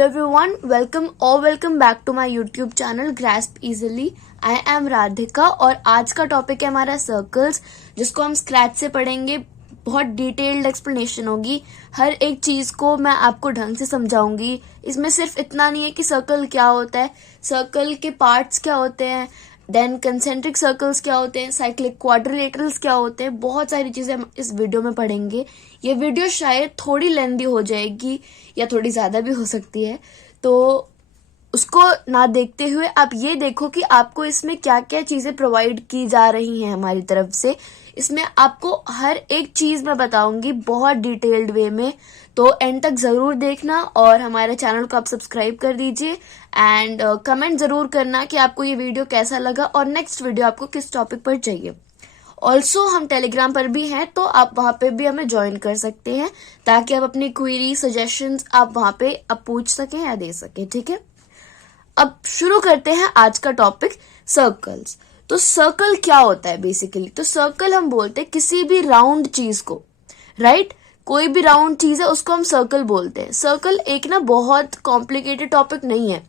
Hello everyone, welcome back to my YouTube channel Grasp Easily. I am Radhika और आज का topic है हमारा सर्कल्स, जिसको हम स्क्रैच से पढ़ेंगे. बहुत डिटेल्ड एक्सप्लेनेशन होगी. हर एक चीज को मैं आपको ढंग से समझाऊंगी. इसमें सिर्फ इतना नहीं है कि सर्कल क्या होता है, सर्कल के पार्ट्स क्या होते हैं, देन कंसेंट्रिक सर्कल्स क्या होते हैं, साइक्लिक क्वाड्रिलेटरल्स क्या होते हैं. बहुत सारी चीजें हम इस वीडियो में पढ़ेंगे. ये वीडियो शायद थोड़ी लेंदी हो जाएगी या थोड़ी ज्यादा भी हो सकती है, तो उसको ना देखते हुए आप ये देखो कि आपको इसमें क्या क्या चीजें प्रोवाइड की जा रही हैं हमारी तरफ से. इसमें आपको हर एक चीज मैं बताऊंगी बहुत डिटेल्ड वे में, तो एंड तक जरूर देखना और हमारे चैनल को आप सब्सक्राइब कर दीजिए एंड कमेंट जरूर करना कि आपको ये वीडियो कैसा लगा और नेक्स्ट वीडियो आपको किस टॉपिक पर चाहिए. ऑल्सो हम टेलीग्राम पर भी हैं, तो आप वहां पे भी हमें ज्वाइन कर सकते हैं ताकि आप अपनी क्वेरी सजेशंस आप वहां पे आप पूछ सकें या दे सकें. ठीक है, अब शुरू करते हैं आज का टॉपिक सर्कल्स. तो सर्कल क्या होता है बेसिकली? तो सर्कल हम बोलते हैं किसी भी राउंड चीज को, राइट? कोई भी राउंड चीज है उसको हम सर्कल बोलते हैं. सर्कल एक ना बहुत कॉम्प्लिकेटेड टॉपिक नहीं है.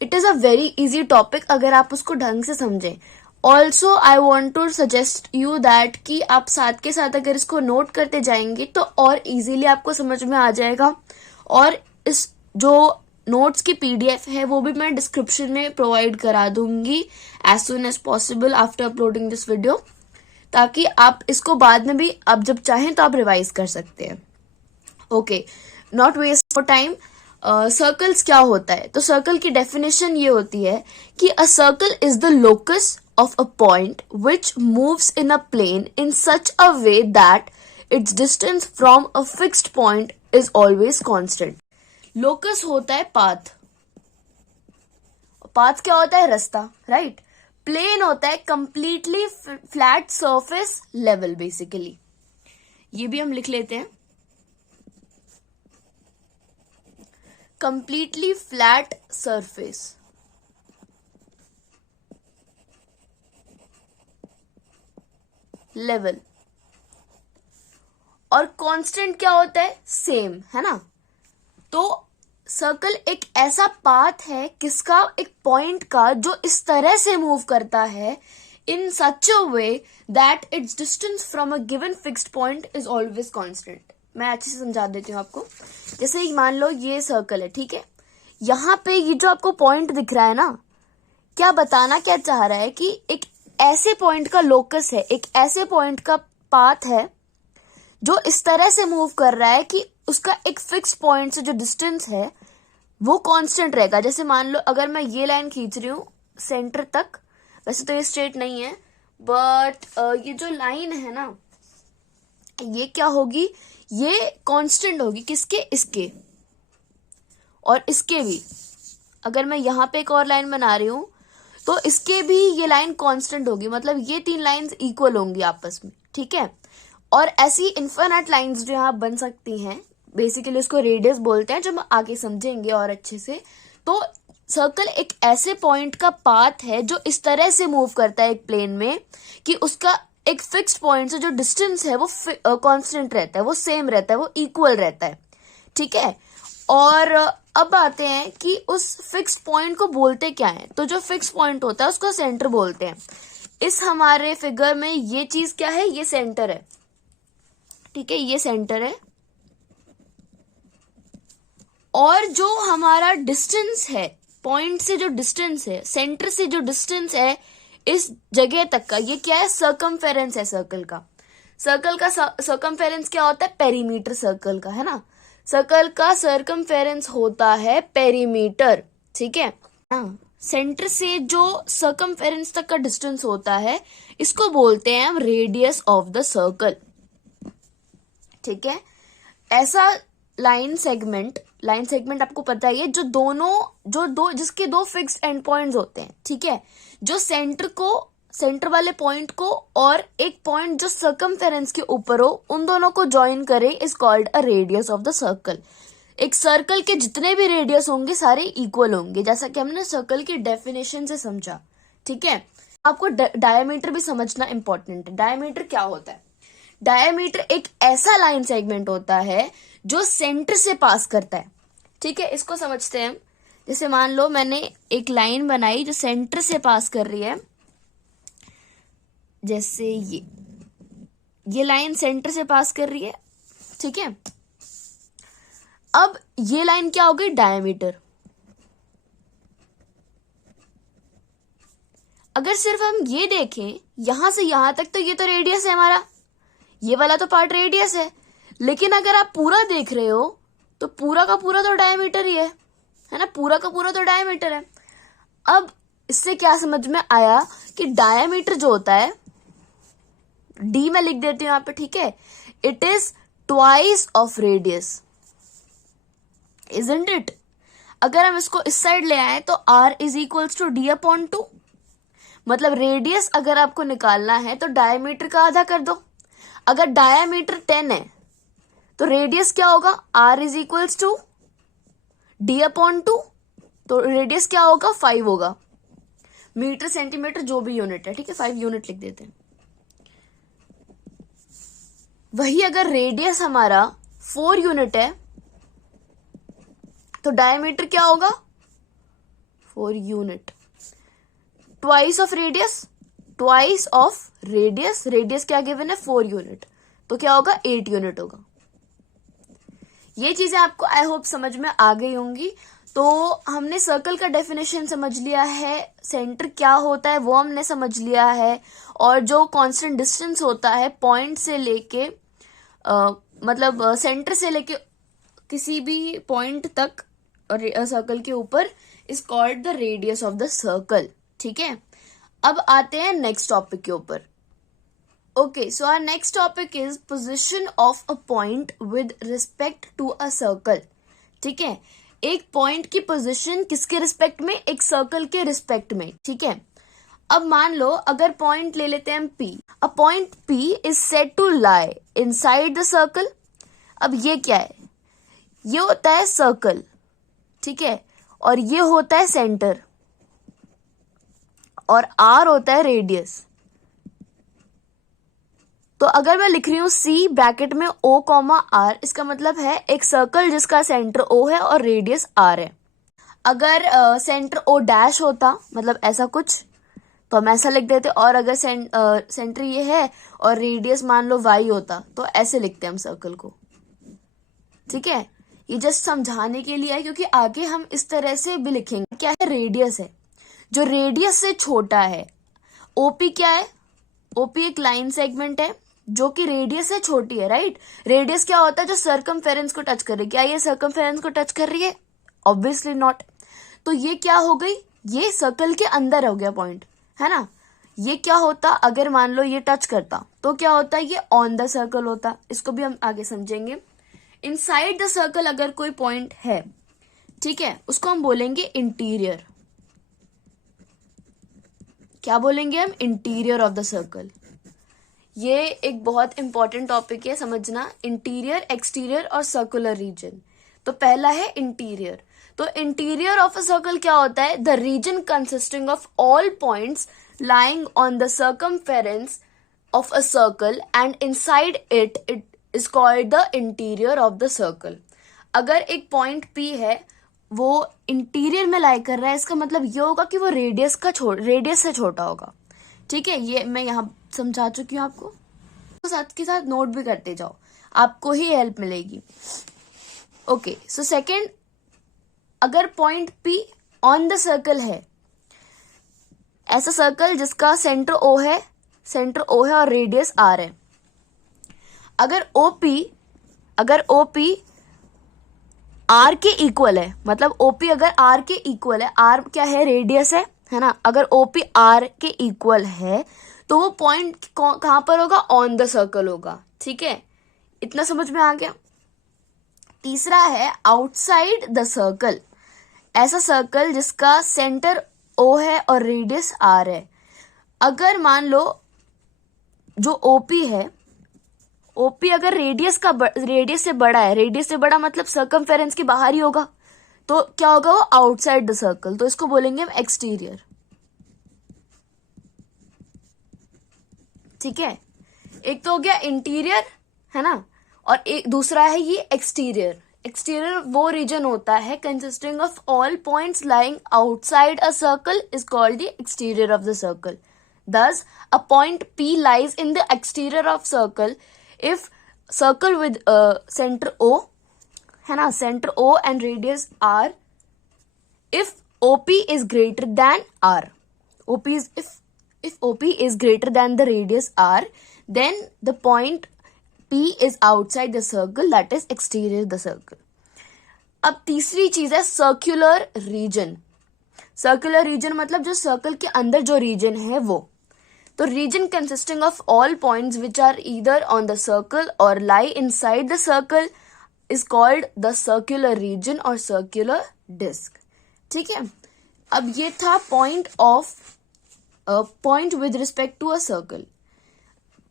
It is a very easy topic अगर आप उसको ढंग से समझें. Also I want to suggest you that कि आप साथ के साथ अगर इसको नोट करते जाएंगे तो और इजीली आपको समझ में आ जाएगा. और इस जो नोट्स की पीडीएफ है वो भी मैं डिस्क्रिप्शन में प्रोवाइड करा दूंगी as soon as possible after uploading this video, ताकि आप इसको बाद में भी आप जब चाहें तो आप रिवाइज कर सकते हैं. Okay, not waste for time. Circles क्या होता है? तो सर्कल की डेफिनेशन ये होती है कि a circle is the locus of a point which moves in a plane in such a way that its distance from a fixed point is always constant. Locus होता है path. Path क्या होता है? रास्ता, right? Plane होता है completely flat surface level basically. ये भी हम लिख लेते हैं. Completely flat surface. लेवल. और कांस्टेंट क्या होता है? सेम, है ना? तो सर्कल एक ऐसा पाथ है किसका, एक पॉइंट का, जो इस तरह से मूव करता है in such a way that its distance from a given fixed point is always constant. मैं अच्छे से समझा देती हूँ आपको. जैसे मान लो ये सर्कल है, ठीक है? यहाँ पे ये जो आपको पॉइंट दिख रहा है ना, क्या बताना क्या चाह रहा है कि एक ऐसे पॉइंट का लोकस है, एक ऐसे पॉइंट का पाथ है जो इस तरह से मूव कर रहा है कि उसका एक फिक्स पॉइंट से जो डिस्टेंस है वो कांस्टेंट रहेगा. जैसे मान लो अगर मैं ये लाइन खींच रही हूँ सेंटर तक, वैसे तो ये स्ट्रेट नहीं है बट ये जो लाइन है ना, ये क्या होगी? ये कांस्टेंट होगी. किसके? इसके और इसके भी. अगर मैं यहाँ पे एक और लाइन बना रही हूं तो इसके भी ये लाइन कांस्टेंट होगी, मतलब ये तीन लाइंस इक्वल होंगी आपस में. ठीक है? और ऐसी इन्फिनिट लाइंस जो यहाँ बन सकती हैं, बेसिकली उसको रेडियस बोलते हैं, जो हम आगे समझेंगे और अच्छे से. तो सर्कल एक ऐसे पॉइंट का पाथ है जो इस तरह से मूव करता है एक प्लेन में कि उसका एक फिक्स्ड पॉइंट से जो डिस्टेंस है वो कांस्टेंट रहता है, वो सेम रहता है, वो इक्वल रहता है. ठीक है? और अब आते हैं कि उस फिक्स्ड पॉइंट को बोलते क्या है. तो जो फिक्स्ड पॉइंट होता है उसको सेंटर बोलते हैं. इस हमारे फिगर में ये चीज क्या है? ये सेंटर है. ठीक है, ये सेंटर है. और जो हमारा डिस्टेंस है पॉइंट से, जो डिस्टेंस है सेंटर से, जो डिस्टेंस है इस जगह तक का, ये क्या है? सर्कमफेरेंस है सर्कल का. सर्कल का सर्कमफेरेंस क्या होता है? पेरीमीटर सर्कल का, है ना? सर्कल का सर्कमफेरेंस होता है पेरीमीटर. ठीक है? सेंटर से जो सर्कमफेरेंस तक का डिस्टेंस होता है इसको बोलते हैं हम रेडियस ऑफ द सर्कल. ठीक है? ऐसा लाइन सेगमेंट आपको पता ही है, जिसके दो फिक्स्ड एंड पॉइंट्स होते हैं. ठीक है? जो सेंटर वाले पॉइंट को और एक पॉइंट जो सर्कमफेरेंस के ऊपर हो, उन दोनों को ज्वाइन करे is called a radius of the circle. एक सर्कल के जितने भी रेडियस होंगे सारे इक्वल होंगे, जैसा कि हमने सर्कल की डेफिनेशन से समझा. ठीक है? आपको डायमीटर भी समझना इंपॉर्टेंट है. डायमीटर क्या होता है? डायमीटर एक ऐसा लाइन सेगमेंट होता है जो सेंटर से पास करता है. ठीक है, इसको समझते हैं हम। जैसे मान लो मैंने एक लाइन बनाई जो सेंटर से पास कर रही है, जैसे ये लाइन सेंटर से पास कर रही है, ठीक है। अब ये लाइन क्या हो गई, डायमीटर। अगर सिर्फ हम ये देखें यहां से यहां तक, तो ये तो रेडियस है हमारा, ये वाला तो पार्ट रेडियस है। लेकिन अगर आप पूरा देख रहे हो तो पूरा का पूरा तो डायमीटर ही है ना, पूरा का पूरा तो डायमीटर है। अब इससे क्या समझ में आया कि डायमीटर जो होता है, डी में लिख देती हूं यहां पे, ठीक है, it is twice of radius, isn't it. अगर हम इसको इस साइड ले आए तो R is equals to D upon 2, मतलब रेडियस अगर आपको निकालना है तो डायमीटर का आधा कर दो। अगर डायमीटर 10 है तो रेडियस क्या होगा, R is equals to D upon 2, तो रेडियस क्या होगा, 5 होगा। मीटर सेंटीमीटर जो भी यूनिट है, ठीक है, 5 यूनिट लिख देते हैं। वही अगर रेडियस हमारा 4 यूनिट है तो डायमीटर क्या होगा, 4 unit. Twice of radius, twice of radius, radius क्या गिवन है, 4 यूनिट, तो क्या होगा, 8 यूनिट होगा। ये चीजें आपको आई होप समझ में आ गई होंगी। तो हमने सर्कल का डेफिनेशन समझ लिया है, सेंटर क्या होता है वो हमने समझ लिया है, और जो कांस्टेंट डिस्टेंस होता है पॉइंट से लेके मतलब सेंटर से लेके किसी भी पॉइंट तक सर्कल के ऊपर is called the radius of the circle, ठीक है। अब आते हैं नेक्स्ट टॉपिक के ऊपर। Okay, so our next topic is position of a point with respect to a circle, ठीक है। एक पॉइंट की पोजीशन किसके रिस्पेक्ट में, एक सर्कल के रिस्पेक्ट में, ठीक है। अब मान लो अगर पॉइंट ले लेते हैं हम P, a point P is said to lie inside the circle. अब ये क्या है, ये होता है सर्कल, ठीक है, और ये होता है सेंटर, और R होता है रेडियस। तो अगर मैं लिख रही हूं C ब्रैकेट में O कॉमा R, इसका मतलब है एक सर्कल जिसका सेंटर O है और रेडियस R है। अगर सेंटर O डैश होता, मतलब ऐसा कुछ, तो हम ऐसा लिख देते, और अगर सेंटर ये है और रेडियस मान लो Y होता, तो ऐसे लिखते हैं हम सर्कल को, ठीक है। ये जस्ट समझाने के लिए है, क्योंकि आगे हम इस तरह से भी लिखेंगे। क्या है, रेडियस है, जो रेडियस से छोटा है। ओपी क्या है, ओपी एक लाइन सेगमेंट है जो कि रेडियस से छोटी है, राइट। रेडियस क्या होता है, जो सर्कमफेरेंस को टच कर रही है। क्या ये सर्कमफेरेंस को टच कर रही है, ऑब्वियसली नॉट। तो ये क्या हो गई, ये सर्कल के अंदर हो गया पॉइंट, है ना। ये क्या होता, अगर मान लो ये टच करता तो क्या होता, ये ऑन द सर्कल होता। इसको भी हम आगे समझेंगे। इनसाइड द सर्कल अगर कोई पॉइंट है, ठीक है, उसको हम बोलेंगे इंटीरियर। क्या बोलेंगे हम, इंटीरियर ऑफ द सर्कल। ये एक बहुत इंपॉर्टेंट टॉपिक है समझना, इंटीरियर, एक्सटीरियर और सर्कुलर रीजन। तो पहला है इंटीरियर। तो इंटीरियर ऑफ अ सर्कल क्या होता है, the region consisting of all points lying on the circumference of a circle and inside it is called the interior of the circle। अगर एक पॉइंट P है वो इंटीरियर में लाई कर रहा है, इसका मतलब ये होगा कि वो रेडियस से छोटा होगा, ठीक है। ये मैं यहाँ समझा चुकी हूँ आपको, तो साथ के साथ नोट भी करते जाओ, आपको ही हेल्प मिलेगी। ओके, सो सेकेंड, अगर point P on the circle है, ऐसा सर्कल जिसका सेंटर O है, और रेडियस R है। अगर OP R के इक्वल है, मतलब OP अगर R के इक्वल है, R क्या है, रेडियस है ना। अगर OP R के इक्वल है तो वो पॉइंट कहां पर होगा, ऑन द सर्कल होगा, ठीक है। इतना समझ में आ गया। तीसरा है आउटसाइड द सर्कल, ऐसा सर्कल जिसका सेंटर O है और रेडियस R है। अगर मान लो जो OP है, OP अगर रेडियस से बड़ा है, रेडियस से बड़ा मतलब सर्कमफेरेंस के बाहर ही होगा, तो क्या होगा, वो आउटसाइड द सर्कल, तो इसको बोलेंगे हम एक्सटीरियर, ठीक है। एक तो हो गया इंटीरियर, है ना, और एक दूसरा है ये एक्सटीरियर। एक्सटीरियर वो रीजन होता है consisting of all points lying outside a circle is called the exterior of the circle. Thus, a point P lies in the exterior of circle if circle with center O, है ना, center O and radius R, if OP is greater than R. OP is if OP is greater than the radius R, then the point P is outside the circle, that is exterior the circle. अब तीसरी चीज है circular region. Circular region मतलब जो circle के अंदर जो reason है वो. तो region consisting of all points which are either on the circle और lie inside the circle is called the circular region और सर्कुलर डिस्क. ठीक है, अब ये था point with respect to a circle,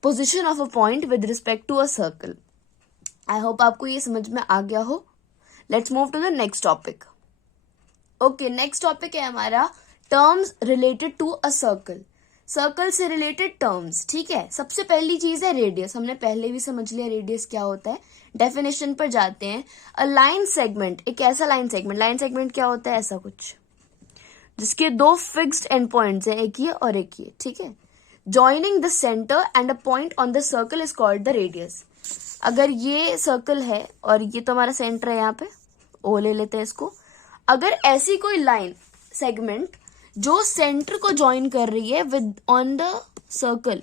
position of a point with respect to a circle. I hope आपको ये समझ में आ गया हो. Let's move to the next topic. Okay, next topic है हमारा terms related to a circle. Circle से रिलेटेड टर्म्स. ठीक है, सबसे पहली चीज है रेडियस. हमने पहले भी समझ लिया रेडियस क्या होता है. डेफिनेशन पर जाते हैं. अ लाइन सेगमेंट, एक ऐसा लाइन सेगमेंट क्या होता है, ऐसा कुछ जिसके दो फिक्स्ड एंड पॉइंट्स हैं, एक ये और एक ये. ठीक है, joining the centre and a point on the circle is called the radius. अगर ये सर्कल है और ये तो हमारा सेंटर है, यहाँ पे ओ ले लेते हैं इसको. अगर ऐसी कोई लाइन सेगमेंट जो सेंटर को ज्वाइन कर रही है विद ऑन द सर्कल,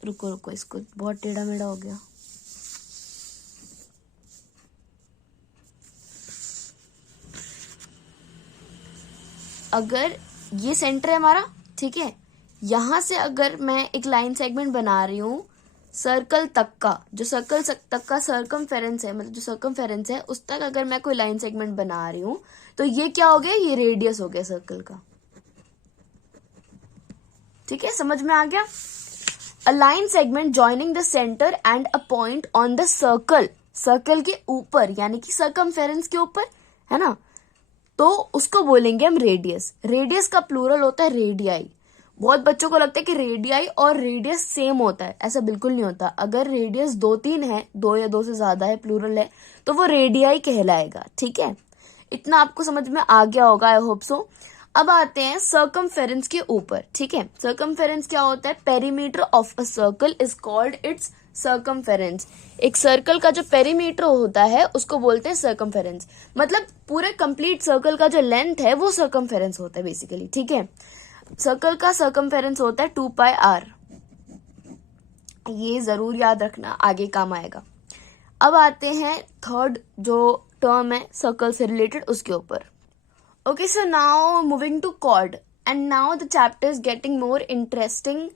रुको इसको, बहुत टेढ़ा मेढ़ा हो गया. अगर ये सेंटर है हमारा, ठीक है, यहां से अगर मैं एक लाइन सेगमेंट बना रही हूं सर्कल तक का, जो सर्कल तक का सर्कमफेरेंस है, मतलब जो सर्कमफेरेंस है उस तक अगर मैं कोई लाइन सेगमेंट बना रही हूं, तो ये क्या हो गया, ये रेडियस हो गया सर्कल का. ठीक है, समझ में आ गया. A line segment joining the centre and a point on the circle, circle के ऊपर यानी कि सर्कमफेरेंस के ऊपर, है ना, तो उसको बोलेंगे हम रेडियस. रेडियस का प्लूरल होता है रेडियाई. बहुत बच्चों को लगता है कि रेडियाई और रेडियस सेम होता है, ऐसा बिल्कुल नहीं होता. अगर रेडियस 2-3 है, 2 या 2 से ज्यादा है, प्लूरल है, तो वो रेडियाई कहलाएगा. ठीक है, इतना आपको समझ में आ गया होगा, आई होप सो. अब आते हैं सर्कमफेरेंस के ऊपर. ठीक है, सर्कमफेरेंस क्या होता है, perimeter of a circle is called its circumference. एक सर्कल का जो पेरीमीटर होता है उसको बोलते हैं सर्कमफेरेंस. मतलब पूरे कंप्लीट सर्कल का जो लेंथ है वो सर्कमफेरेंस होता है बेसिकली. ठीक है, सर्कल का सर्कमफेरेंस होता है 2πr. ये जरूर याद रखना, आगे काम आएगा. अब आते हैं थर्ड जो टर्म है सर्कल से रिलेटेड उसके ऊपर. Okay, so now moving to chord and now the chapter is getting more interesting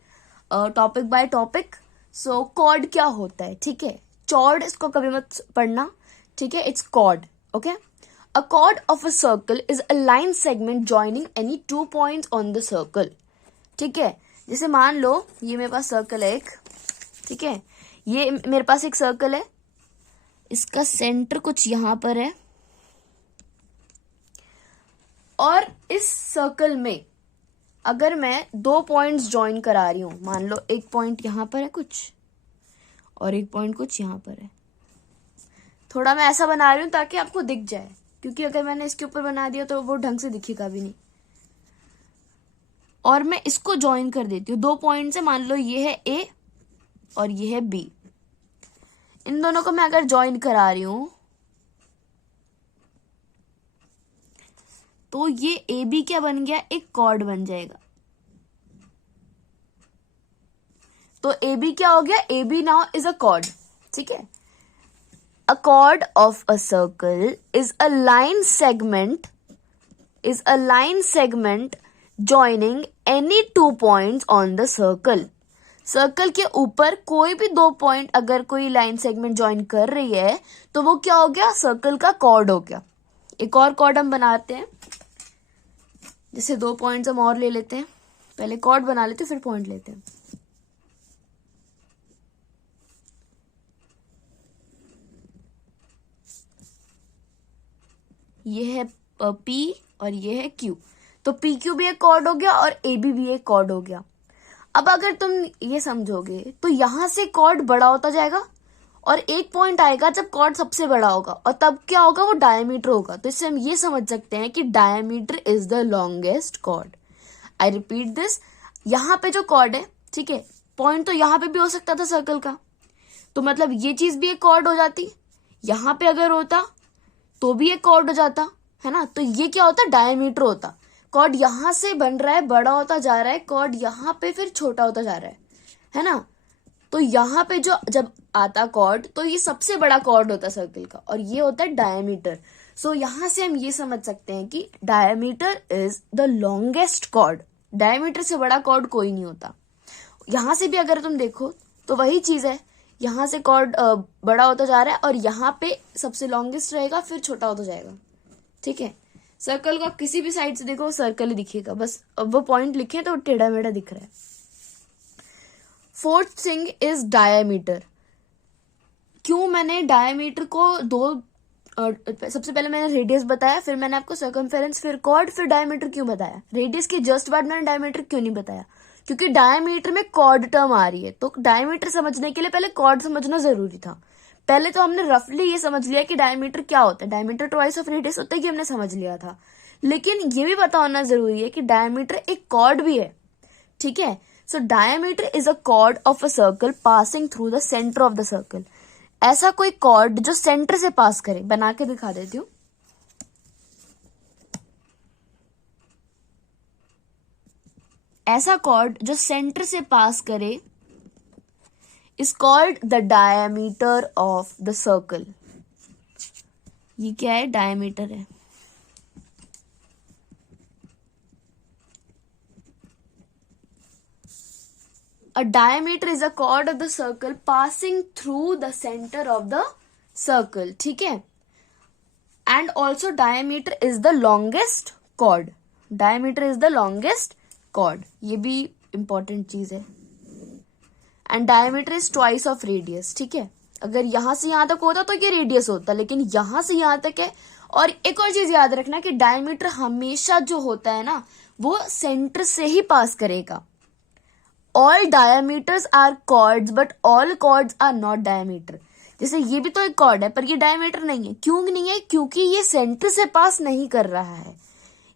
topic by topic. So chord क्या होता है, ठीक है, चॉर्ड इसको कभी मत पढ़ना. ठीक है, it's chord. Okay, a chord of a circle is a line segment joining any 2 points on the circle. ठीक है, जैसे मान लो ये मेरे पास सर्कल है एक. ठीक है, ये मेरे पास एक सर्कल है, इसका सेंटर कुछ यहां पर है, और इस सर्कल में अगर मैं 2 पॉइंट्स ज्वाइन करा रही हूं, मान लो एक पॉइंट यहां पर है कुछ और एक पॉइंट कुछ यहां पर है. थोड़ा मैं ऐसा बना रही हूं ताकि आपको दिख जाए, क्योंकि अगर मैंने इसके ऊपर बना दिया तो वो ढंग से दिखेगा भी नहीं. और मैं इसको ज्वाइन कर देती हूँ, 2 पॉइंट से, मान लो ये है ए और ये है बी. इन दोनों को मैं अगर ज्वाइन करा रही हूं तो ये ए बी क्या बन गया, एक कॉर्ड बन जाएगा. तो ए बी क्या हो गया, A B now is a chord. ठीक है, a chord of a circle is a line segment joining any 2 points on the circle. Circle के ऊपर कोई भी 2 पॉइंट अगर कोई लाइन सेगमेंट ज्वाइन कर रही है तो वो क्या हो गया, सर्कल का कॉर्ड हो गया. एक और कॉर्ड हम बनाते हैं, जैसे 2 पॉइंट्स हम और ले लेते हैं, पहले कॉर्ड बना लेते हैं फिर पॉइंट लेते हैं. ये है P और ये है Q. तो PQ भी एक कॉर्ड हो गया और AB भी एक कॉर्ड हो गया. अब अगर तुम ये समझोगे तो यहां से कॉर्ड बड़ा होता जाएगा और एक पॉइंट आएगा जब कॉर्ड सबसे बड़ा होगा, और तब क्या होगा, वो डायमीटर होगा। तो इससे हम ये समझ सकते हैं कि diameter is the longest chord. I repeat this, यहाँ पे जो कॉर्ड है, ठीक है, पॉइंट तो यहाँ पे भी हो सकता था सर्कल का, तो मतलब ये चीज भी एक कॉर्ड हो जाती, यहाँ पे अगर होता तो भी एक कॉर्ड हो जाता, है ना। तो ये क्या होता, डायमीटर होता। कॉर्ड यहां से बन रहा है, बड़ा होता जा रहा है, कॉर्ड यहाँ पे फिर छोटा होता जा रहा है ना। तो यहाँ पे जो जब आता कॉर्ड, तो ये सबसे बड़ा कॉर्ड होता है सर्कल का, और ये होता है डायमीटर। सो यहां से हम ये समझ सकते हैं कि diameter is the longest chord. Diameter से बड़ा कॉर्ड कोई नहीं होता। यहां से भी अगर तुम देखो तो वही चीज है, यहां से कॉर्ड बड़ा होता जा रहा है और यहाँ पे सबसे लॉन्गेस्ट रहेगा, फिर छोटा होता जाएगा, ठीक है। सर्कल का किसी भी साइड से देखो सर्कल ही दिखेगा, बस अब वो पॉइंट लिखे तो टेढ़ा मेढ़ा दिख रहा है। Fourth thing is diameter. क्यों मैंने डायमीटर को सबसे पहले मैंने रेडियस बताया, फिर मैंने आपको सर्कमफेरेंस, फिर कॉर्ड, फिर डायमीटर क्यों बताया। रेडियस के जस्ट बाद मैंने डायमीटर क्यों नहीं बताया, क्योंकि डायमीटर में कॉर्ड टर्म आ रही है, तो डायमीटर समझने के लिए पहले कॉर्ड समझना जरूरी था। पहले तो हमने रफली ये समझ लिया कि डायमीटर क्या होता है, डायमीटर ट्वाइस ऑफ रेडियस होता है, कि हमने समझ लिया था। लेकिन ये भी पता होना जरूरी है कि डायमीटर एक कॉर्ड भी है, ठीक है। So diameter is a cord of a circle passing through the centre of the circle. ऐसा कोई कॉर्ड जो सेंटर से पास करे, बना के दिखा देती हूं। ऐसा कॉर्ड जो सेंटर से पास करे is called the diameter of the circle. ये क्या है, डायमीटर है। A diameter is a chord of the circle passing through the center of the circle, ठीक है। And also diameter is the longest chord. Diameter is the longest chord. ये भी important चीज है। And diameter is twice of radius, ठीक है। अगर यहां से यहां तक होता तो ये रेडियस होता, लेकिन यहां से यहां तक है। और एक और चीज याद रखना कि डायमीटर हमेशा जो होता है ना, वो सेंटर से ही पास करेगा। All diameters are chords, but all chords are not diameter. जैसे ये भी तो एक कॉर्ड है, पर ये डायमीटर नहीं है। क्यों नहीं है, क्योंकि ये सेंटर से पास नहीं कर रहा है।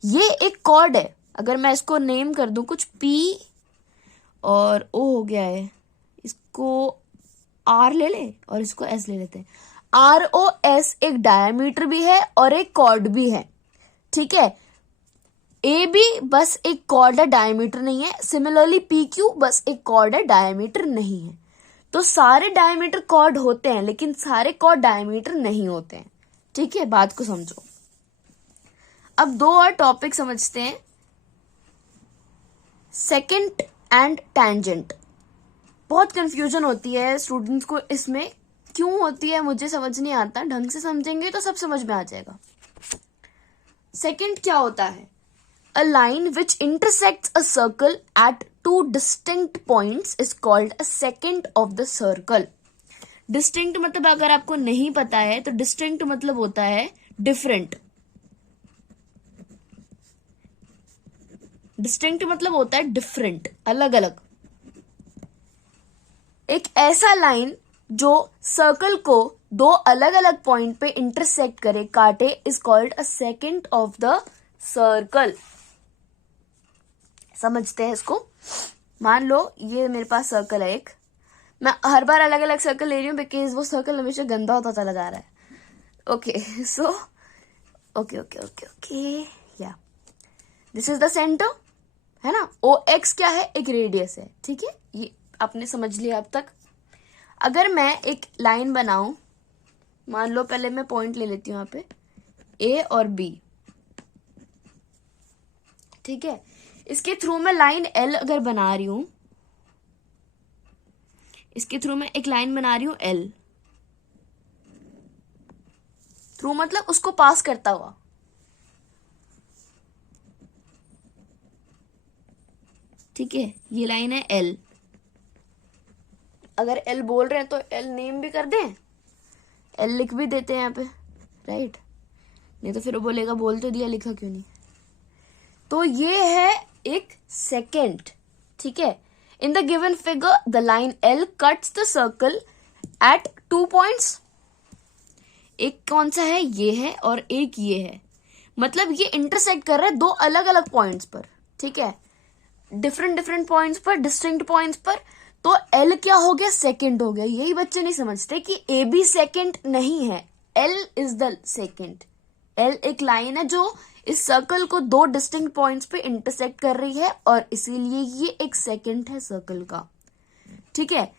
ये एक कॉर्ड है। अगर मैं इसको नेम कर दूं कुछ P और O हो गया है, इसको R ले ले और इसको S ले लेते हैं। ROS एक डायमीटर भी है और एक कॉर्ड भी है, ठीक है। ए बी बस एक कॉर्ड है, डायमीटर नहीं है। सिमिलरली पी क्यू बस एक कॉर्ड है, डायमीटर नहीं है। तो सारे डायमीटर कॉर्ड होते हैं, लेकिन सारे कॉर्ड डायमीटर नहीं होते हैं, ठीक है। बात को समझो। अब दो और टॉपिक समझते हैं, सेकेंड एंड टैंजेंट। बहुत कंफ्यूजन होती है स्टूडेंट्स को इसमें, क्यों होती है मुझे समझ नहीं आता। ढंग से समझेंगे तो सब समझ में आ जाएगा। सेकेंड क्या होता है, a line which intersects a circle at two distinct points is called a secant of the circle. Distinct मतलब अगर आपको नहीं पता है तो distinct मतलब होता है different. Distinct मतलब होता है different, अलग अलग। एक ऐसा लाइन जो सर्कल को दो अलग अलग पॉइंट पे इंटरसेक्ट करे, काटे, is called a secant of the circle. समझते हैं इसको। मान लो ये मेरे पास सर्कल है एक, मैं हर बार अलग अलग सर्कल ले रही हूँ बिकॉज वो सर्कल हमेशा गंदा होता चला जा रहा है। Okay so okay okay okay okay या दिस इज द सेंटर, है ना। ओ एक्स क्या है, एक रेडियस है, ठीक है। ये आपने समझ लिया अब तक। अगर मैं एक लाइन बनाऊं, मान लो पहले मैं पॉइंट ले लेती हूँ यहाँ पे ए और बी, ठीक है। इसके थ्रू मैं लाइन एल अगर बना रही हूं, इसके थ्रू मैं एक लाइन बना रही हूं एल, थ्रू मतलब उसको पास करता हुआ, ठीक है। ये लाइन है एल। अगर एल बोल रहे हैं तो एल नेम भी कर दें, एल लिख भी देते हैं यहाँ पे, राइट। नहीं तो फिर वो बोलेगा बोल तो दिया, लिखा क्यों नहीं। तो ये है एक सेकेंड, ठीक है। In the given figure, the line L cuts the circle at 2 points. एक कौन सा है, ये है, और एक ये है, मतलब ये इंटरसेक्ट कर रहा है दो अलग अलग पॉइंट्स पर, ठीक है, डिफरेंट पॉइंट्स पर, डिस्टिंक्ट पॉइंट्स पर। तो L क्या हो गया, सेकंड हो गया। यही बच्चे नहीं समझते कि ए बी सेकंड नहीं है, L is the second. L एक लाइन है जो इस सर्कल को दो डिस्टिंक्ट पॉइंट्स पे इंटरसेक्ट कर रही है, और इसीलिए ये एक सेकंड है सर्कल का, ठीक है।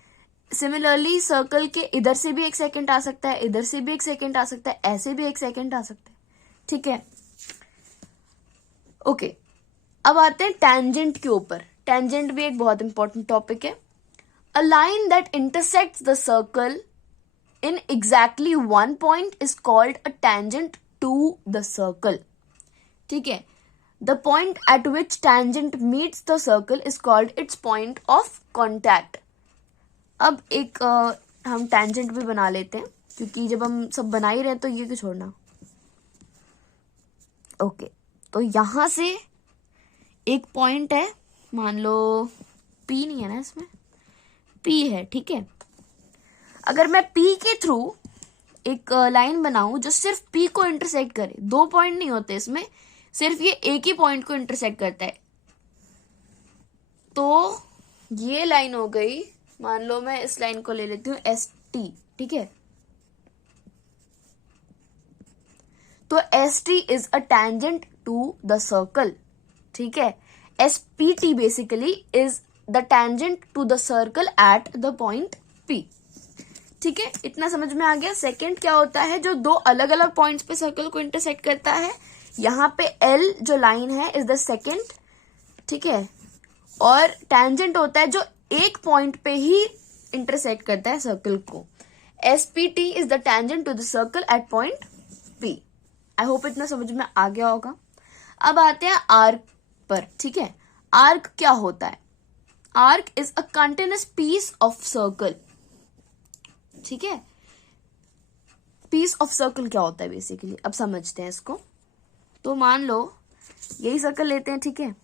सिमिलरली सर्कल के इधर से भी एक सेकंड आ सकता है, इधर से भी एक सेकंड आ सकता है, ऐसे भी एक सेकंड आ सकता है, ठीक है। ओके, अब आते हैं टेंजेंट के ऊपर। टेंजेंट भी एक बहुत इंपॉर्टेंट टॉपिक है। A line that intersects the circle in exactly one point is called a tangent to the circle, ठीक है। The point at which tangent meets the circle is called its point of contact. अब एक हम tangent भी बना लेते हैं, क्योंकि जब हम सब बना ही रहे हैं तो ये क्यों छोड़ना। ओके, तो यहां से एक पॉइंट है, मान लो P नहीं है ना इसमें, P है, ठीक है। अगर मैं P के थ्रू एक लाइन बनाऊं जो सिर्फ P को इंटरसेक्ट करे, दो पॉइंट नहीं होते इसमें, सिर्फ ये एक ही पॉइंट को इंटरसेक्ट करता है, तो ये लाइन हो गई, मान लो मैं इस लाइन को ले लेती हूं ST, ठीक है। तो ST is a tangent to the circle, ठीक है। SPT basically is the tangent to the circle at the point P, ठीक है। इतना समझ में आ गया। सेकंड क्या होता है, जो दो अलग अलग पॉइंट्स पे सर्कल को इंटरसेक्ट करता है। यहाँ पे L जो लाइन है इज द सेकंड, ठीक है। और टेंजेंट होता है जो एक पॉइंट पे ही इंटरसेक्ट करता है सर्कल को। SPT is the tangent to the circle at point P। I hope इतना समझ में आ गया होगा। अब आते हैं आर्क पर, ठीक है। आर्क क्या होता है, arc is a continuous piece of circle, ठीक है। पीस ऑफ सर्कल क्या होता है बेसिकली, अब समझते हैं इसको। तो मान लो यही सर्कल लेते हैं, ठीक है।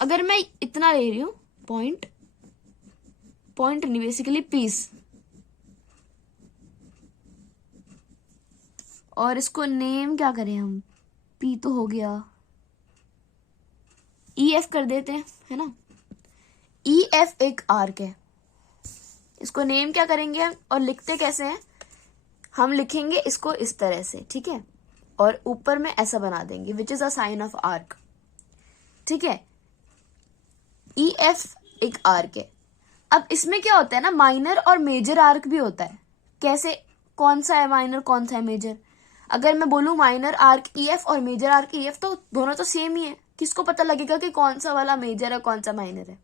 अगर मैं इतना ले रही हूं, पॉइंट नहीं, बेसिकली पीस, और इसको नेम क्या करें हम, P तो हो गया, EF कर देते हैं, है ना। EF एक आर्क है, इसको नेम क्या करेंगे हम, और लिखते कैसे हैं, हम लिखेंगे इसको इस तरह से, ठीक है, और ऊपर में ऐसा बना देंगे which is a sign of arc, ठीक है। EF एक आर्क है। अब इसमें क्या होता है ना, माइनर और मेजर आर्क भी होता है। कैसे, कौन सा है माइनर, कौन सा है मेजर। अगर मैं बोलूं माइनर आर्क EF और मेजर आर्क EF, तो दोनों तो सेम ही है, किसको पता लगेगा कि कौन सा वाला मेजर है कौन सा माइनर है।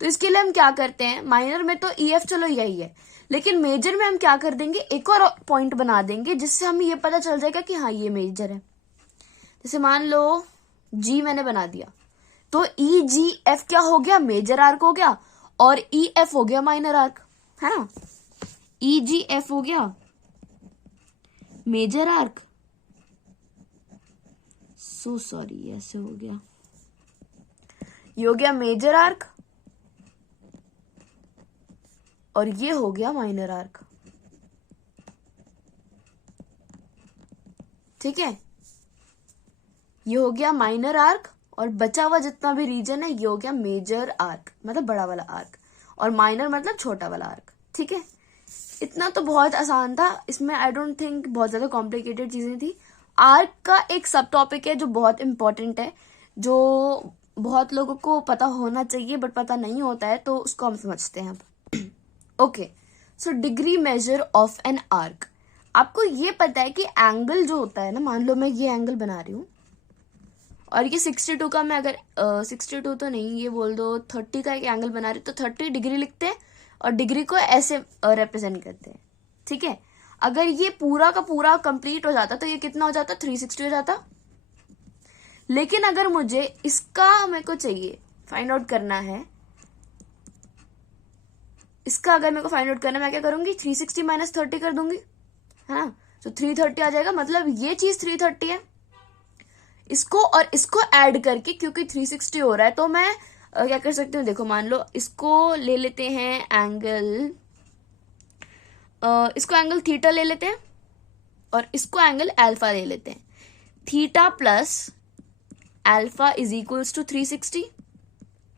तो इसके लिए हम क्या करते हैं, माइनर में तो EF चलो यही है, लेकिन मेजर में हम क्या कर देंगे, एक और पॉइंट बना देंगे जिससे हमें ये पता चल जाएगा कि हाँ ये मेजर है। जैसे मान लो G मैंने बना दिया, तो EGF क्या हो गया, मेजर आर्क हो गया, और EF हो गया माइनर आर्क, है ना। EGF हो गया मेजर आर्क, सो सॉरी ऐसे हो गया, ये हो गया मेजर आर्क, और ये हो गया माइनर आर्क, ठीक है। ये हो गया माइनर आर्क, और बचा हुआ जितना भी रीजन है ये हो गया मेजर आर्क, मतलब बड़ा वाला आर्क, और माइनर मतलब छोटा वाला आर्क, ठीक है। इतना तो बहुत आसान था, इसमें आई डोंट थिंक बहुत ज्यादा कॉम्प्लिकेटेड चीजें थी। आर्क का एक सब टॉपिक है जो बहुत इंपॉर्टेंट है, जो बहुत लोगों को पता होना चाहिए बट पता नहीं होता है, तो उसको हम समझते हैं अब। Okay, so degree measure of an arc. आपको ये पता है कि एंगल जो होता है ना, मान लो मैं ये एंगल बना रही हूं, और ये 62 का मैं अगर 62 तो नहीं, ये बोल दो 30 का एक एंगल बना रही, तो 30 डिग्री लिखते हैं और डिग्री को ऐसे रिप्रेजेंट करते हैं, ठीक है। अगर ये पूरा का पूरा कंप्लीट हो जाता तो ये कितना हो जाता, 360 हो जाता। लेकिन अगर मुझे इसका मेरे को चाहिए फाइंड आउट करना है, इसका अगर मेरे को फाइंड आउट करना है, मैं क्या करूंगी, 360 माइनस 30 कर दूंगी, है ना। तो 330 आ जाएगा, मतलब ये चीज 330 है। इसको और इसको ऐड करके, क्योंकि 360 हो रहा है, तो मैं क्या कर सकते हो, देखो मान लो इसको ले लेते हैं एंगल, इसको एंगल थीटा ले लेते हैं और इसको एंगल अल्फा ले लेते हैं। Theta plus alpha is equals to 360,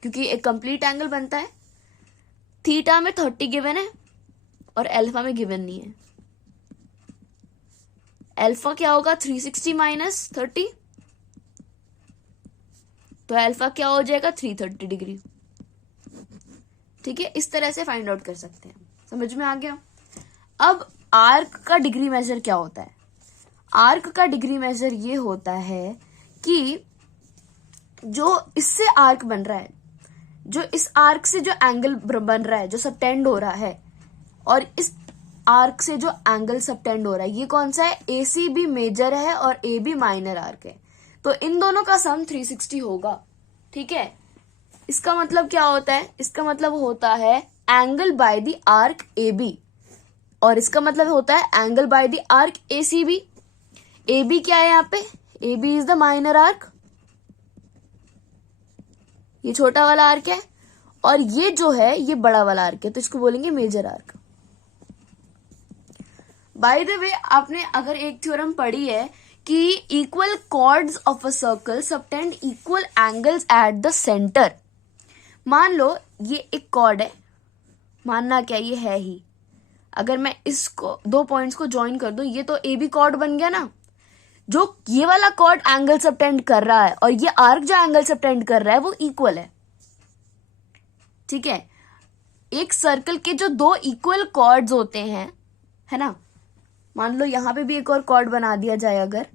क्योंकि एक कंप्लीट एंगल बनता है। थीटा में 30 गिवन है और अल्फा में गिवन नहीं है। अल्फा क्या होगा, 360 माइनस 30, तो अल्फा क्या हो जाएगा, 330 डिग्री। ठीक है, इस तरह से फाइंड आउट कर सकते हैं। समझ में आ गया। अब आर्क का डिग्री मेजर क्या होता है? आर्क का डिग्री मेजर ये होता है कि जो इससे आर्क बन रहा है, जो इस आर्क से जो एंगल बन रहा है, जो सबटेंड हो रहा है, और इस आर्क से जो एंगल सबटेंड हो रहा है, ये कौन सा है, AC भी मेजर है और AB माइनर आर्क है। तो इन दोनों का सम 360 होगा। ठीक है, इसका मतलब क्या होता है, इसका मतलब होता है angle by the arc AB, और इसका मतलब होता है angle by the arc ACB। AB क्या है यहाँ पे, AB is the minor arc, ये छोटा वाला आर्क है, और ये जो है ये बड़ा वाला आर्क है, तो इसको बोलेंगे major arc. By the way, आपने अगर एक थ्योरम पढ़ी है कि equal chords of a circle subtend equal angles at the centre. मान लो ये एक कॉर्ड है, मानना क्या ये है ही, अगर मैं इसको दो पॉइंट्स को ज्वाइन कर दूं, ये तो AB कॉर्ड बन गया ना। जो ये वाला कॉर्ड एंगल सबटेंड कर रहा है और ये आर्क जो एंगल सबटेंड कर रहा है वो इक्वल है। ठीक है, एक सर्कल के जो दो इक्वल कॉर्ड्स होते हैं, है ना, मान लो यहां पे भी एक और कॉर्ड बना दिया जाए अगर,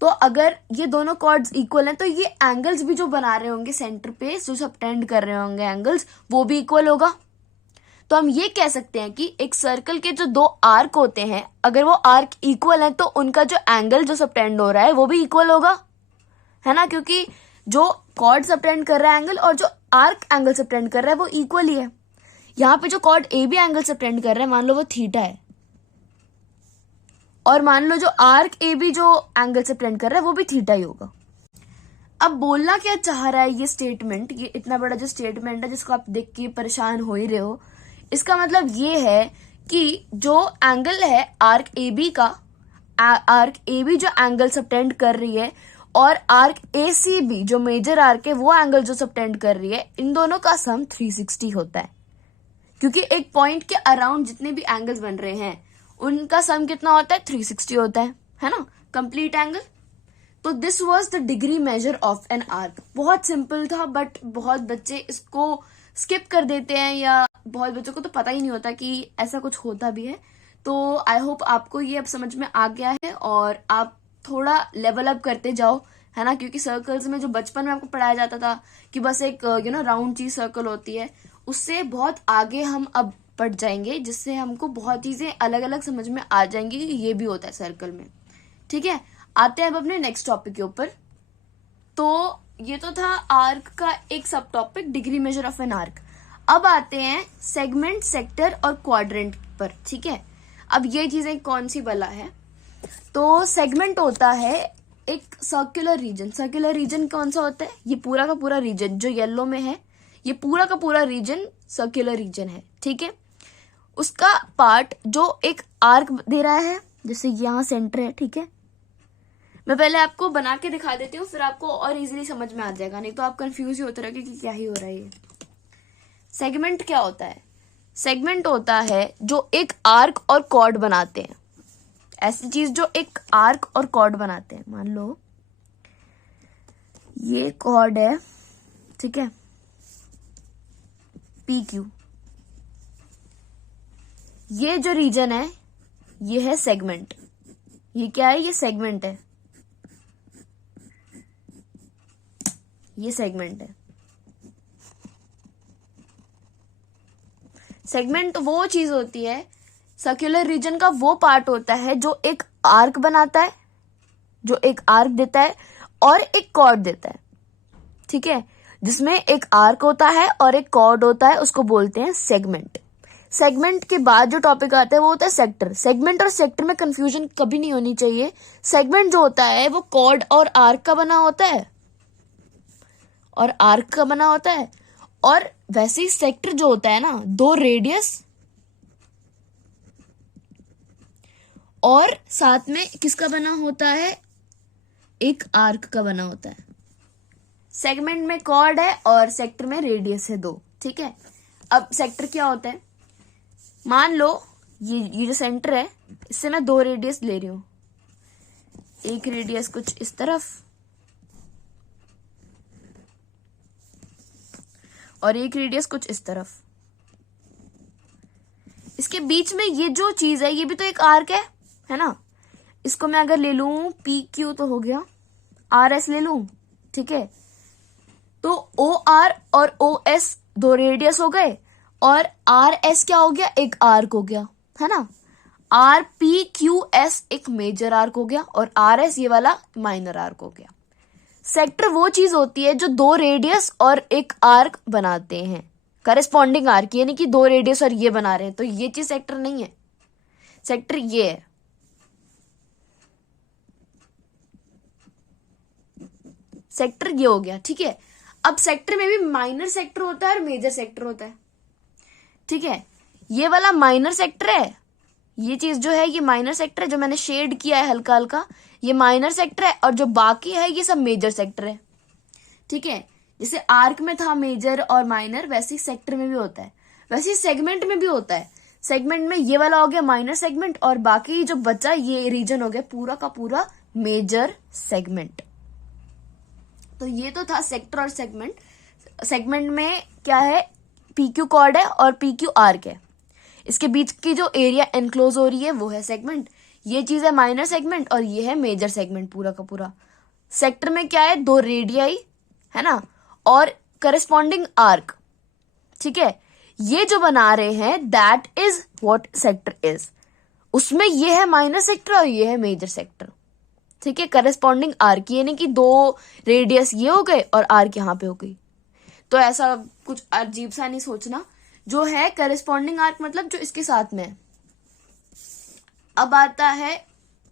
तो अगर ये दोनों कॉर्ड्स इक्वल हैं तो ये एंगल्स भी जो बना रहे होंगे सेंटर पे, जो सबटेंड कर रहे होंगे एंगल्स, वो भी इक्वल होगा। तो हम ये कह सकते हैं कि एक सर्कल के जो दो आर्क होते हैं, अगर वो आर्क इक्वल हैं तो उनका जो एंगल जो सबटेंड हो रहा है वो भी इक्वल होगा, है ना, क्योंकि जो कॉर्ड सबटेंड कर रहा है एंगल और जो आर्क एंगल सबटेंड कर रहा है वो इक्वल ही है। यहाँ पे जो कॉर्ड AB एंगल सबटेंड कर रहा है, मान लो वो थीटा है, और मान लो जो आर्क AB जो एंगल सबटेंड कर रहा है वो भी थीटा ही होगा। अब बोलना क्या चाह रहा है ये स्टेटमेंट, ये इतना बड़ा जो स्टेटमेंट है जिसको आप देख के परेशान हो ही रहे हो, इसका मतलब ये है कि जो एंगल है आर्क AB का, आर्क AB जो एंगल सबटेंड कर रही है और आर्क ACB जो मेजर आर्क है वो एंगल जो सबटेंड कर रही है, इन दोनों का सम 360 होता है। क्योंकि एक पॉइंट के अराउंड जितने भी एंगल्स बन रहे हैं उनका सम कितना होता है, 360 होता है ना, कंप्लीट एंगल। तो this was the degree measure of an arc. बहुत सिंपल था, बट बहुत बच्चे इसको स्किप कर देते हैं, या बहुत बच्चों को तो पता ही नहीं होता कि ऐसा कुछ होता भी है। तो आई होप आपको ये अब समझ में आ गया है और आप थोड़ा लेवल अप करते जाओ, है ना, क्योंकि सर्कल्स में जो बचपन में आपको पढ़ाया जाता था कि बस एक राउंड चीज सर्कल होती है, उससे बहुत आगे हम अब बढ़ जाएंगे, जिससे हमको बहुत चीजें अलग अलग समझ में आ जाएंगी कि ये भी होता है सर्कल में। ठीक है, आते हैं अब अपने नेक्स्ट टॉपिक के ऊपर। तो ये तो था आर्क का एक सब topic, degree measure of an arc. अब आते हैं सेगमेंट, सेक्टर और क्वाड्रेंट पर। ठीक है, अब ये चीजें कौन सी बला है, तो सेगमेंट होता है एक सर्कुलर रीजन। सर्कुलर रीजन कौन सा होता है, ये पूरा का पूरा रीजन जो येलो में है, ये पूरा का पूरा रीजन सर्कुलर रीजन है। ठीक है, उसका पार्ट जो एक आर्क दे रहा है, जैसे यहाँ सेंटर है। ठीक है, मैं पहले आपको बना के दिखा देती हूँ, फिर आपको और इजीली समझ में आ जाएगा, नहीं तो आप कंफ्यूज ही होते रहोगे कि क्या ही हो रहा है ये। सेगमेंट क्या होता है, सेगमेंट होता है जो एक आर्क और कॉर्ड बनाते हैं, ऐसी चीज जो एक आर्क और कॉर्ड बनाते हैं। मान लो ये कॉर्ड है, ठीक है, PQ, ये जो रीजन है ये है सेगमेंट। ये क्या है, ये सेगमेंट है, ये सेगमेंट है। सेगमेंट वो चीज होती है, सर्कुलर रीजन का वो पार्ट होता है जो एक आर्क बनाता है, जो एक आर्क देता है और एक कॉर्ड देता है। ठीक है, जिसमें एक आर्क होता है और एक कॉर्ड होता है, उसको बोलते हैं सेगमेंट। सेगमेंट के बाद जो टॉपिक आता है वो होता है सेक्टर। सेगमेंट और सेक्टर में कंफ्यूजन कभी नहीं होनी चाहिए। सेगमेंट जो होता है वो कॉर्ड और आर्क का बना होता है, और आर्क का बना होता है, और वैसे ही सेक्टर जो होता है ना, 2 रेडियस और साथ में किसका बना होता है, एक आर्क का बना होता है। सेगमेंट में कॉर्ड है और सेक्टर में रेडियस है 2, ठीक है। अब सेक्टर क्या होता है, मान लो ये जो सेंटर है, इससे मैं 2 रेडियस ले रही हूं, एक रेडियस कुछ इस तरफ और एक रेडियस कुछ इस तरफ। इसके बीच में ये जो चीज है ये भी तो एक आर्क है ना। इसको मैं अगर ले लूं पी क्यू तो हो गया, आर एस ले लूं, ठीक है। तो ओ आर और ओ एस 2 रेडियस हो गए और आर एस क्या हो गया, एक आर्क हो गया, है ना। आर पी क्यू एस एक मेजर आर्क हो गया और आर एस ये वाला माइनर आर्क हो गया। सेक्टर वो चीज होती है जो 2 रेडियस और एक आर्क बनाते हैं, करेस्पॉन्डिंग आर्क, यानी कि 2 रेडियस और ये बना रहे हैं, तो ये चीज सेक्टर नहीं है। सेक्टर ये है, सेक्टर ये हो गया, ठीक है। अब सेक्टर में भी माइनर सेक्टर होता है और मेजर सेक्टर होता है, ठीक है। ये वाला माइनर सेक्टर है, ये चीज जो है ये माइनर सेक्टर है, जो मैंने शेड किया है हल्का हल्का, ये माइनर सेक्टर है, और जो बाकी है ये सब मेजर सेक्टर है, ठीक है। जैसे आर्क में था मेजर और माइनर, वैसे ही सेक्टर में भी होता है, वैसे ही सेगमेंट में भी होता है। सेगमेंट में ये वाला हो गया माइनर सेगमेंट और बाकी जो बचा ये रीजन हो गया पूरा का पूरा मेजर सेगमेंट। तो ये तो था सेक्टर और सेगमेंट। सेगमेंट में क्या है, पीक्यू कॉर्ड है और पीक्यू आर्क है, इसके बीच की जो एरिया एनक्लोज हो रही है वो है सेगमेंट। ये चीज है माइनर सेगमेंट और ये है मेजर सेगमेंट पूरा का पूरा। सेक्टर में क्या है, 2 रेडियाई है ना और करस्पॉन्डिंग आर्क, ठीक है। ये जो बना रहे हैं that is what sector is. उसमें ये है माइनर सेक्टर और ये है मेजर सेक्टर, ठीक है। करस्पॉन्डिंग आर्क यानी कि 2 रेडियस ये हो गए और आर्क यहाँ पे हो गई। तो ऐसा कुछ अजीब सा नहीं सोचना, जो है करस्पॉन्डिंग आर्क मतलब जो इसके साथ में है। अब आता है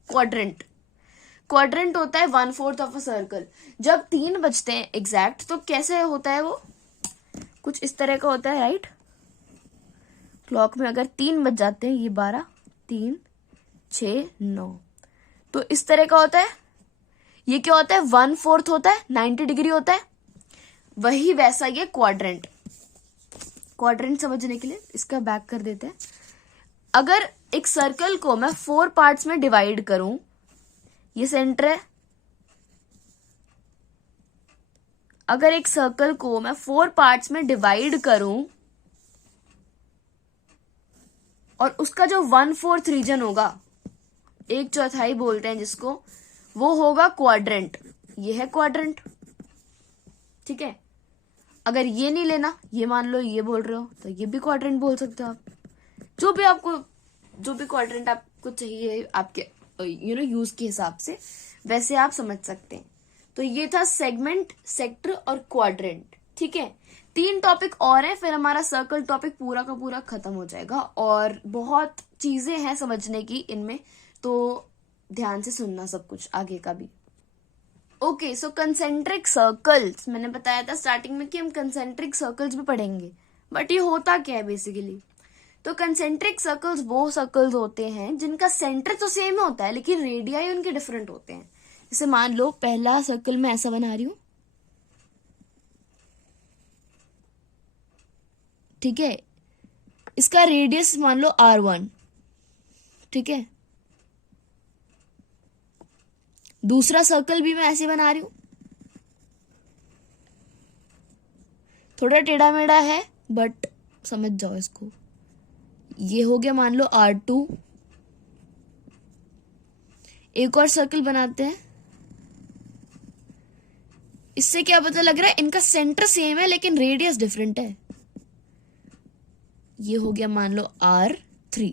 क्वाड्रेंट। क्वाड्रेंट होता है 1/4 ऑफ अ सर्कल। जब 3 बजते हैं एग्जैक्ट तो कैसे होता है वो, कुछ इस तरह का होता है, राइट। क्लॉक में अगर 3 बज जाते हैं, ये 12, 3, 6, 9, तो इस तरह का होता है। ये क्या होता है, 1/4 होता है, 90 डिग्री होता है। वही वैसा ये क्वाड्रेंट। क्वाड्रेंट समझने के लिए इसका बैक कर देते हैं। अगर एक सर्कल को मैं 4 पार्ट्स में डिवाइड करूं, ये सेंटर है। अगर एक सर्कल को मैं 4 पार्ट्स में डिवाइड करूं और उसका जो 1/4 रीजन होगा, 1/4 बोलते हैं जिसको, वो होगा क्वाड्रेंट। ये है क्वाड्रेंट, ठीक है। अगर ये नहीं लेना, ये मान लो ये बोल रहे हो, तो ये भी क्वाड्रेंट बोल सकते हो आप। जो भी क्वाड्रेंट आपको चाहिए आपके यूज के हिसाब से, वैसे आप समझ सकते हैं। तो ये था सेगमेंट, सेक्टर और क्वाड्रेंट, ठीक है। 3 टॉपिक और हैं, फिर हमारा सर्कल टॉपिक पूरा का पूरा खत्म हो जाएगा। और बहुत चीजें हैं समझने की इनमें, तो ध्यान से सुनना सब कुछ आगे का भी। ओके, सो कंसेंट्रिक सर्कल्स, मैंने बताया था स्टार्टिंग में कि हम कंसेंट्रिक सर्कल्स भी पढ़ेंगे, बट ये होता क्या है बेसिकली। तो कंसेंट्रिक सर्कल्स वो सर्कल्स होते हैं जिनका सेंटर तो सेम होता है लेकिन रेडियाई उनके डिफरेंट होते हैं। जैसे मान लो पहला सर्कल मैं ऐसा बना रही हूं, ठीक है। इसका रेडियस मान लो R1, ठीक है। दूसरा सर्कल भी मैं ऐसे बना रही हूं, थोड़ा टेढ़ा मेढ़ा है बट समझ जाओ इसको। ये हो गया मान लो R2। एक और सर्कल बनाते हैं। इससे क्या पता लग रहा है, इनका सेंटर सेम है लेकिन रेडियस डिफरेंट है। ये हो गया मान लो R3,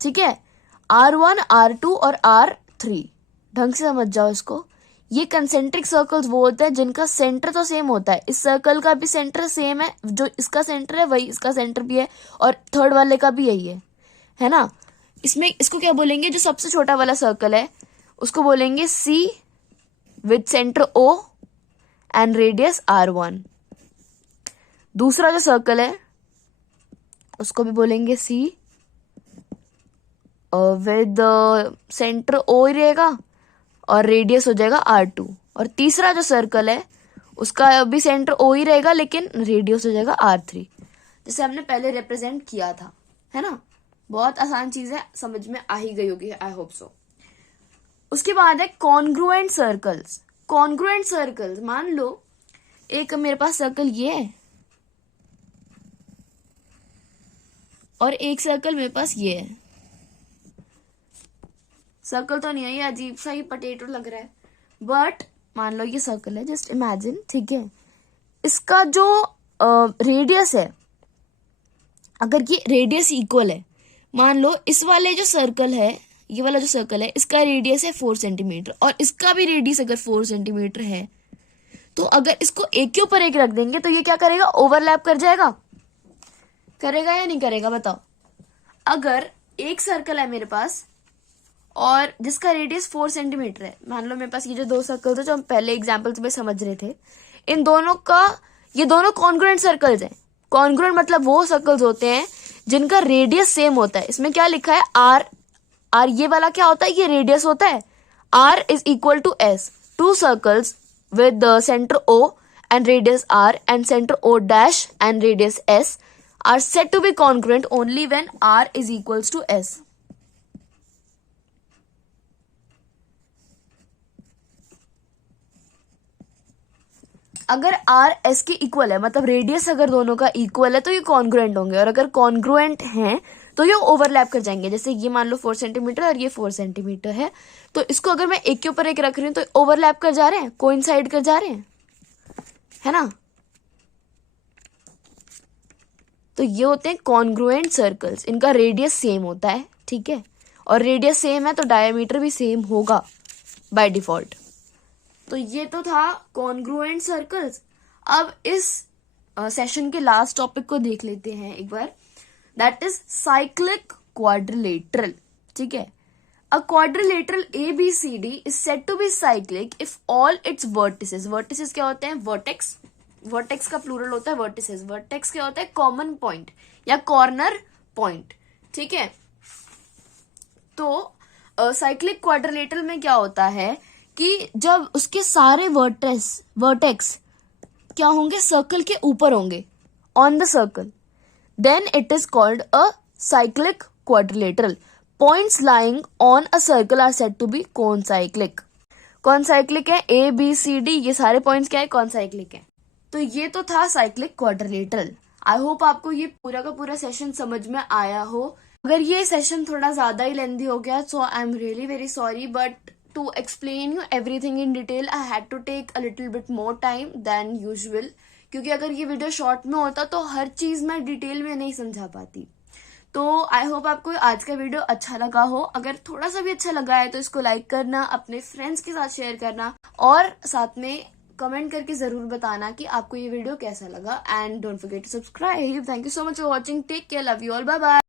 ठीक है। R1, R2 और R3, ढंग से समझ जाओ इसको। ये कंसेंट्रिक सर्कल्स वो होते हैं जिनका सेंटर तो सेम होता है। इस सर्कल का भी सेंटर सेम है, जो इसका सेंटर है वही इसका सेंटर भी है, और थर्ड वाले का भी यही है ना। इसमें इसको क्या बोलेंगे, जो सबसे छोटा वाला सर्कल है उसको बोलेंगे C with centre O, and radius R1। दूसरा जो सर्कल है उसको भी बोलेंगे C विद सेंटर O ही रहेगा और रेडियस हो जाएगा R2। और तीसरा जो सर्कल है उसका भी सेंटर O ही रहेगा लेकिन रेडियस हो जाएगा R3, जैसे हमने पहले रिप्रेजेंट किया था, है ना। बहुत आसान चीज है, समझ में आ ही गई होगी, आई होप सो। उसके बाद है कॉन्ग्रुएंट सर्कल्स। कॉन्ग्रुएंट सर्कल्स, मान लो एक मेरे पास सर्कल ये है और एक सर्कल मेरे पास ये है। सर्कल तो नहीं है, ये अजीब सा ही पोटैटो लग रहा है, बट मान लो ये सर्कल है, जस्ट इमेजिन, ठीक है। इसका जो रेडियस है, अगर ये रेडियस इक्वल है, मान लो इस वाले जो सर्कल है, ये वाला जो सर्कल है, इसका रेडियस है 4 सेंटीमीटर और इसका भी रेडियस अगर 4 सेंटीमीटर है, तो अगर इसको एक के ऊपर एक रख देंगे तो ये क्या करेगा, ओवरलैप कर जाएगा। करेगा या नहीं करेगा बताओ। अगर एक सर्कल है मेरे पास और जिसका रेडियस 4 सेंटीमीटर है, मान लो मेरे पास ये जो दो सर्कल्स है जो हम पहले एग्जाम्पल्स में समझ रहे थे, इन दोनों का, ये दोनों कॉन्ग्रुएंट सर्कल्स हैं। कॉन्ग्रुएंट मतलब वो सर्कल्स होते हैं जिनका रेडियस सेम होता है। इसमें क्या लिखा है, आर ये वाला क्या होता है, ये रेडियस होता है। R is equal to S. Two circles with the center O and radius R and center O dash and radius S are said to be congruent only when R is equals to S. अगर R S के equal है, मतलब radius अगर दोनों का equal है, तो ये कॉन्ग्रुएंट होंगे, और अगर कॉन्ग्रुएंट हैं तो ये ओवरलैप कर जाएंगे। जैसे ये मान लो 4 सेंटीमीटर और ये 4 सेंटीमीटर है, तो इसको अगर मैं एक के ऊपर एक रख रही हूँ तो ओवरलैप कर जा रहे हैं, कोइंसाइड कर जा रहे हैं, है ना। तो ये होते हैं कॉन्ग्रुएंट सर्कल्स, इनका रेडियस सेम होता है, ठीक है, और रेडियस सेम है तो डायमीटर भी सेम होगा बाय डिफॉल्ट। तो ये तो था कॉन्ग्रुएंट सर्कल्स। अब इस सेशन के लास्ट टॉपिक को देख लेते हैं एक बार, दैट इज साइक्लिक क्वाड्रिलेटरल, ठीक है। A quadrilateral ABCD is said to be cyclic if all its vertices, vertices क्या होते हैं, वर्टेक्स, वर्टेक्स का प्लूरल होता है वर्टिसेस, वर्टेक्स क्या होता है, कॉमन पॉइंट या कॉर्नर पॉइंट, ठीक है। तो साइक्लिक क्वाड्रिलेटरल में क्या होता है कि जब उसके सारे वर्टेक्स क्या होंगे, सर्कल के ऊपर होंगे, on the circle, then it is called a cyclic quadrilateral. Points lying on a circle are said to be concyclic. कॉनसाइक्लिक है ABCD, ये सारे पॉइंट्स क्या है, कॉनसाइक्लिक है। तो ये तो था साइक्लिक क्वाड्रिलेटरल। आई होप आपको ये पूरा का पूरा सेशन समझ में आया हो। अगर ये सेशन थोड़ा ज्यादा ही लेंथी हो गया so I am really very sorry, but to explain you everything in detail I had to take a little bit more time than usual, क्योंकि अगर ये वीडियो शॉर्ट में होता तो हर चीज मैं डिटेल में नहीं समझा पाती। तो आई होप आपको आज का वीडियो अच्छा लगा हो। अगर थोड़ा सा भी अच्छा लगा है तो इसको लाइक करना, अपने फ्रेंड्स के साथ शेयर करना और साथ में कमेंट करके जरूर बताना कि आपको ये वीडियो कैसा लगा। And don't forget to subscribe. Thank you so much for watching, take care, love you all, bye bye.